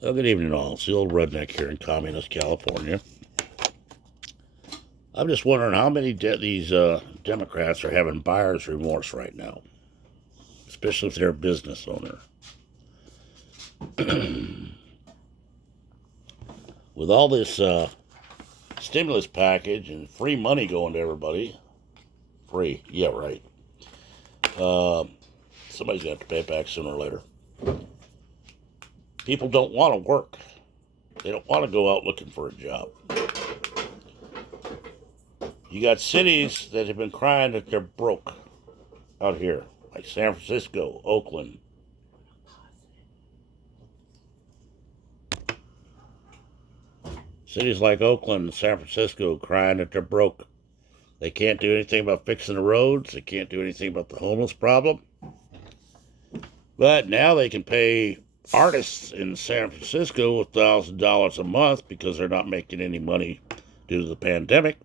Well, good evening, all. It's the old redneck here in communist California. I'm just wondering how many these Democrats are having buyer's remorse right now, especially if they're a business owner. With all this stimulus package and free money going to everybody, free, yeah, right. Uh, Somebody's going to have to pay it back sooner or later. People don't want to work. They don't want to go out looking for a job. You got cities that have been crying that they're broke out here, like San Francisco, Oakland. Cities like Oakland and San Francisco crying that they're broke. They can't do anything about fixing the roads. They can't do anything about the homeless problem. But now they can pay artists in San Francisco $1,000 a month because they're not making any money due to the pandemic.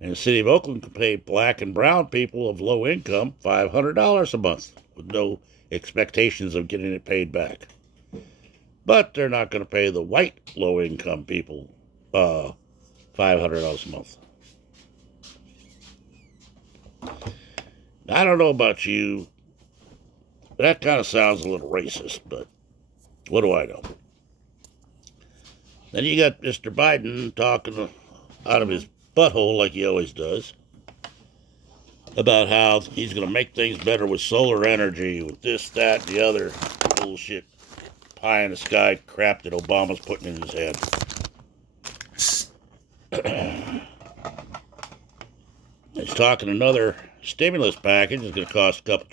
And the city of Oakland can pay black and brown people of low income $500 a month with no expectations of getting it paid back. But they're not going to pay the white low income people $500 a month. Now, I don't know about you, but that kind of sounds a little racist, but what do I know? Then you got Mr. Biden talking out of his butthole like he always does about how he's going to make things better with solar energy, with this, that, and the other bullshit pie in the sky crap that Obama's putting in his head. He's talking another stimulus package is going to cost a couple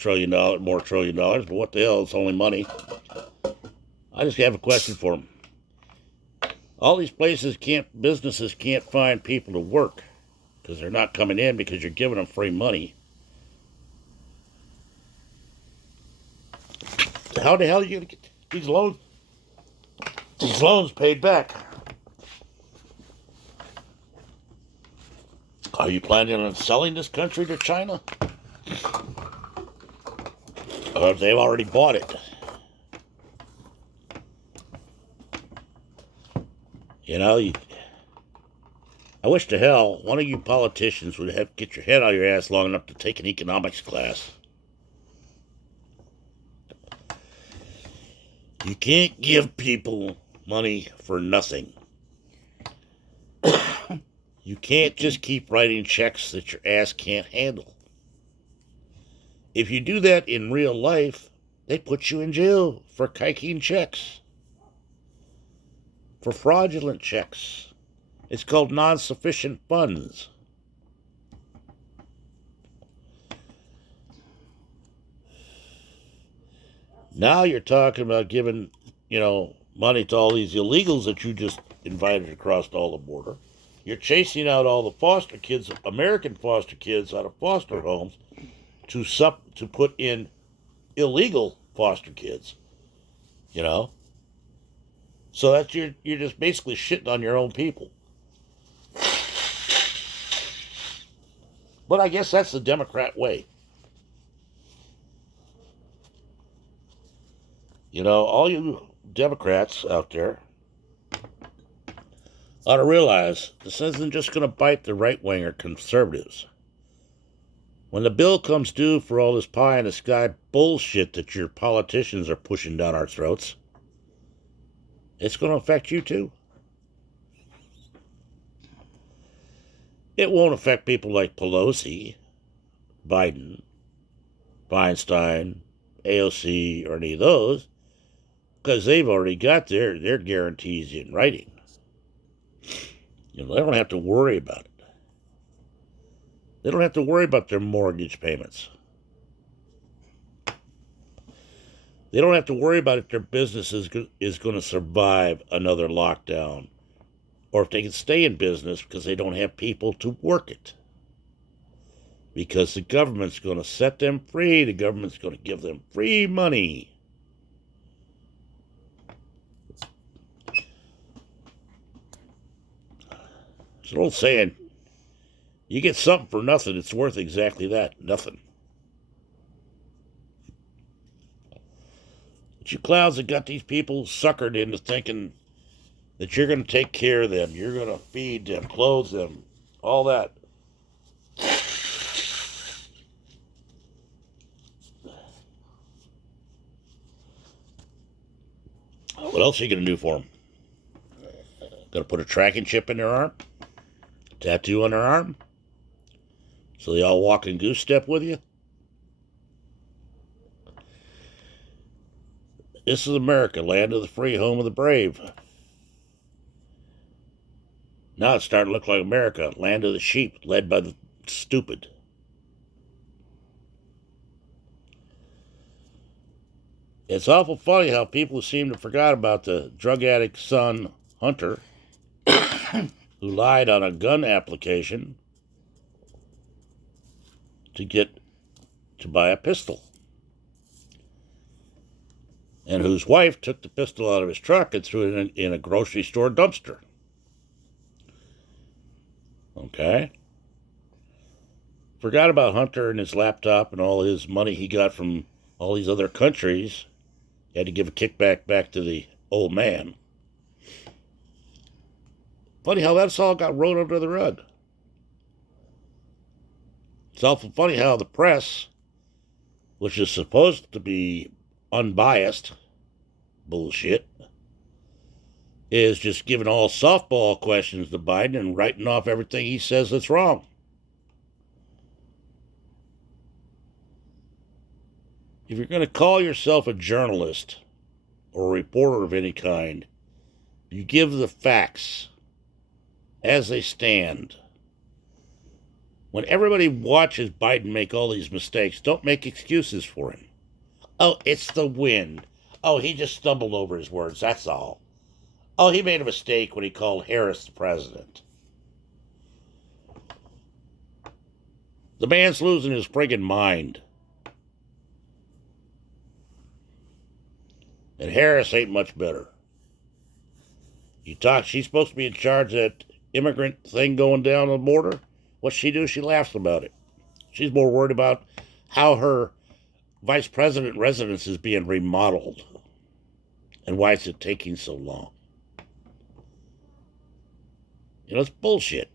more trillion dollars, but what the hell? It's only money. I just have a question for him. All these businesses can't find people to work because they're not coming in because you're giving them free money. How the hell are you going to get these loans paid back? Are you planning on selling this country to China? Or have they already bought it? You know, I wish to hell one of you politicians would have to get your head out of your ass long enough to take an economics class. You can't give people money for nothing. You can't just keep writing checks that your ass can't handle. If you do that in real life, they put you in jail for kiking checks, for fraudulent checks. It's called non-sufficient funds. Now you're talking about giving, money to all these illegals that you just invited across all the border. You're chasing out all the foster kids, American foster kids, out of foster homes to put in illegal foster kids. So that's you're just basically shitting on your own people. But I guess that's the Democrat way. All you Democrats out there ought to realize this isn't just going to bite the right-winger conservatives. When the bill comes due for all this pie-in-the-sky bullshit that your politicians are pushing down our throats, it's going to affect you too. It won't affect people like Pelosi, Biden, Feinstein, AOC, or any of those, because they've already got their guarantees in writing. They don't have to worry about it. They don't have to worry about their mortgage payments. They don't have to worry about if their business is going to survive another lockdown, or if they can stay in business because they don't have people to work it. Because the government's going to set them free. The government's going to give them free money. It's an old saying, you get something for nothing, it's worth exactly that, nothing. But you clowns have got these people suckered into thinking that you're going to take care of them, you're going to feed them, clothe them, all that. What else are you going to do for them? Going to put a tracking chip in their arm? Tattoo on their arm? So they all walk in goose step with you? This is America, land of the free, home of the brave. Now it's starting to look like America, land of the sheep, led by the stupid. It's awful funny how people seem to forgot about the drug addict's son, Hunter, who lied on a gun application to buy a pistol, and whose wife took the pistol out of his truck and threw it in a grocery store dumpster. Okay? Forgot about Hunter and his laptop and all his money he got from all these other countries. He had to give a kickback back to the old man. Funny how that's all got rolled under the rug. It's awful funny how the press, which is supposed to be unbiased bullshit, is just giving all softball questions to Biden and writing off everything he says that's wrong. If you're going to call yourself a journalist or a reporter of any kind, you give the facts as they stand. When everybody watches Biden make all these mistakes, don't make excuses for him. Oh, it's the wind. Oh, he just stumbled over his words, that's all. Oh, he made a mistake when he called Harris the president. The man's losing his friggin' mind. And Harris ain't much better. She's supposed to be in charge of that immigrant thing going down the border. What's she do? She laughs about it. She's more worried about how her vice president residence is being remodeled and why is it taking so long. You know, it's bullshit.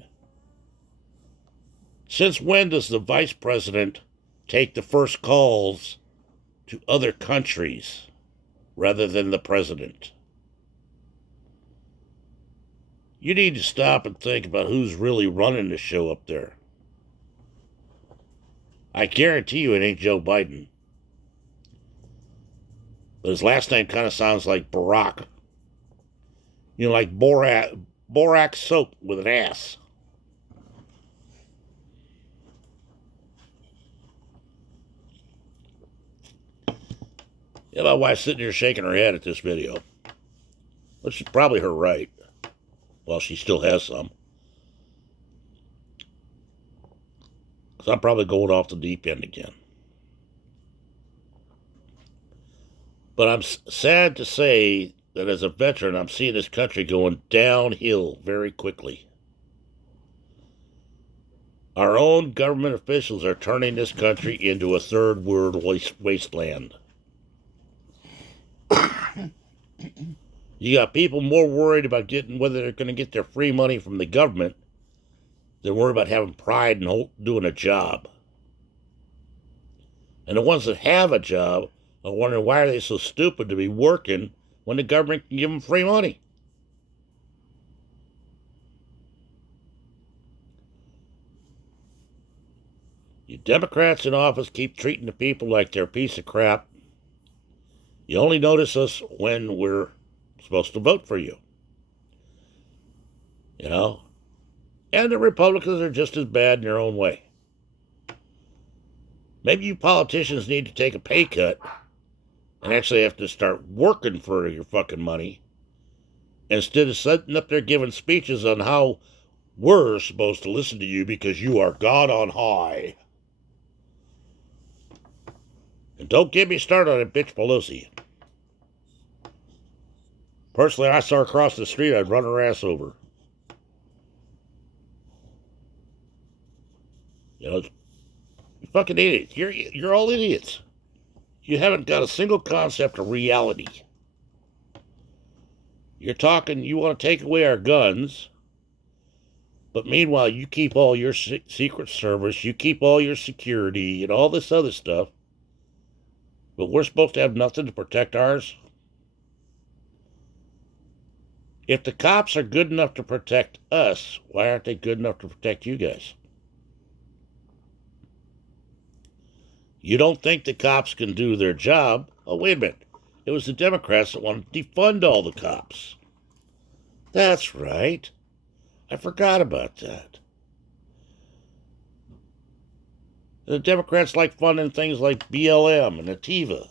Since when does the vice president take the first calls to other countries rather than the president? You need to stop and think about who's really running the show up there. I guarantee you it ain't Joe Biden. But his last name kind of sounds like Barack. You know, like Borax soap with an ass. You know, my wife's sitting here shaking her head at this video. Which is probably her right. Well, she still has some. Because I'm probably going off the deep end again. But I'm sad to say that as a veteran, I'm seeing this country going downhill very quickly. Our own government officials are turning this country into a third world wasteland. You got people more worried about whether they're going to get their free money from the government than worried about having pride and doing a job. And the ones that have a job are wondering why are they so stupid to be working when the government can give them free money. You Democrats in office keep treating the people like they're a piece of crap. You only notice us when we're supposed to vote for you. You know? And the Republicans are just as bad in their own way. Maybe you politicians need to take a pay cut and actually have to start working for your fucking money instead of sitting up there giving speeches on how we're supposed to listen to you because you are God on high. And don't get me started on it, bitch Pelosi. Personally, I saw her cross the street, I'd run her ass over. You know, you fucking idiots. You're all idiots. You haven't got a single concept of reality. You're talking, you want to take away our guns, but meanwhile, you keep all your Secret Service, you keep all your security, and all this other stuff, but we're supposed to have nothing to protect ours? If the cops are good enough to protect us, why aren't they good enough to protect you guys? You don't think the cops can do their job? Oh, wait a minute. It was the Democrats that wanted to defund all the cops. That's right. I forgot about that. The Democrats like funding things like BLM and Antifa.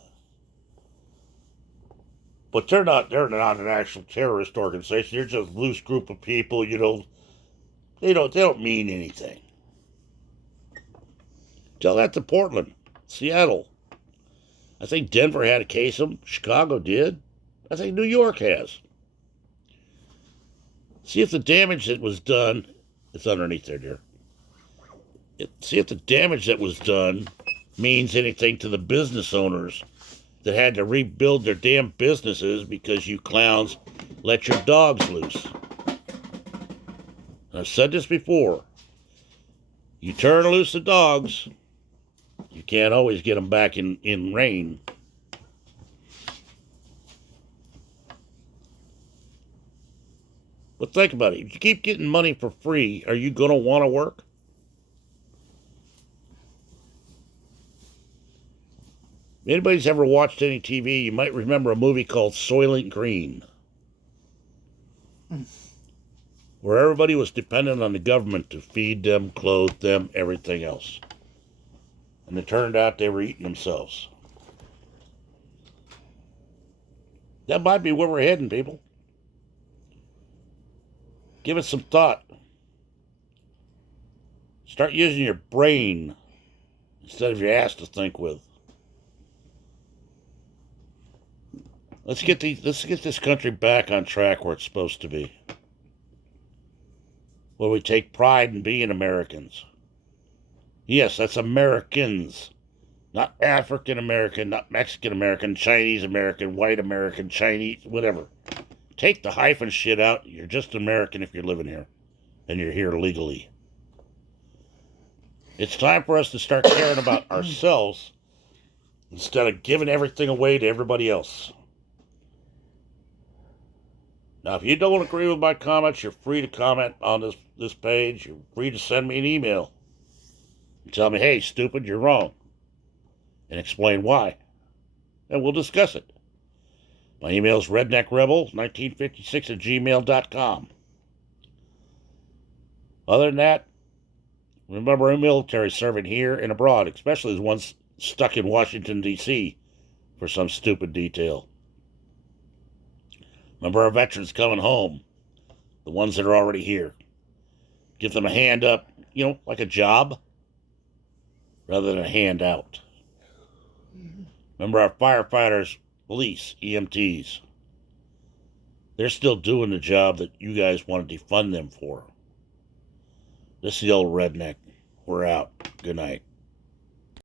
But they're not an actual terrorist organization. They're just a loose group of people, They don't mean anything. Tell that to Portland, Seattle. I think Denver had a case of them. Chicago did. I think New York has. See if the damage that was done, it's underneath there, dear. See if the damage that was done means anything to the business owners that had to rebuild their damn businesses because you clowns let your dogs loose. I've said this before. You turn loose the dogs, you can't always get them back in rain. But think about it. If you keep getting money for free, are you going to want to work? If anybody's ever watched any TV, you might remember a movie called Soylent Green, where everybody was dependent on the government to feed them, clothe them, everything else. And it turned out they were eating themselves. That might be where we're heading, people. Give it some thought. Start using your brain instead of your ass to think with. Let's get this country back on track where it's supposed to be. Where we take pride in being Americans. Yes, that's Americans. Not African American, not Mexican American, Chinese American, white American, Chinese, whatever. Take the hyphen shit out. You're just American if you're living here. And you're here legally. It's time for us to start caring about ourselves instead of giving everything away to everybody else. Now, if you don't agree with my comments, you're free to comment on this page. You're free to send me an email. And tell me, hey, stupid, you're wrong. And explain why. And we'll discuss it. My email is redneckrebel1956@gmail.com. Other than that, remember our military serving here and abroad, especially the ones stuck in Washington, D.C. for some stupid detail. Remember our veterans coming home, the ones that are already here. Give them a hand up, like a job, rather than a handout. Remember our firefighters, police, EMTs. They're still doing the job that you guys want to defund them for. This is the old redneck. We're out. Good night.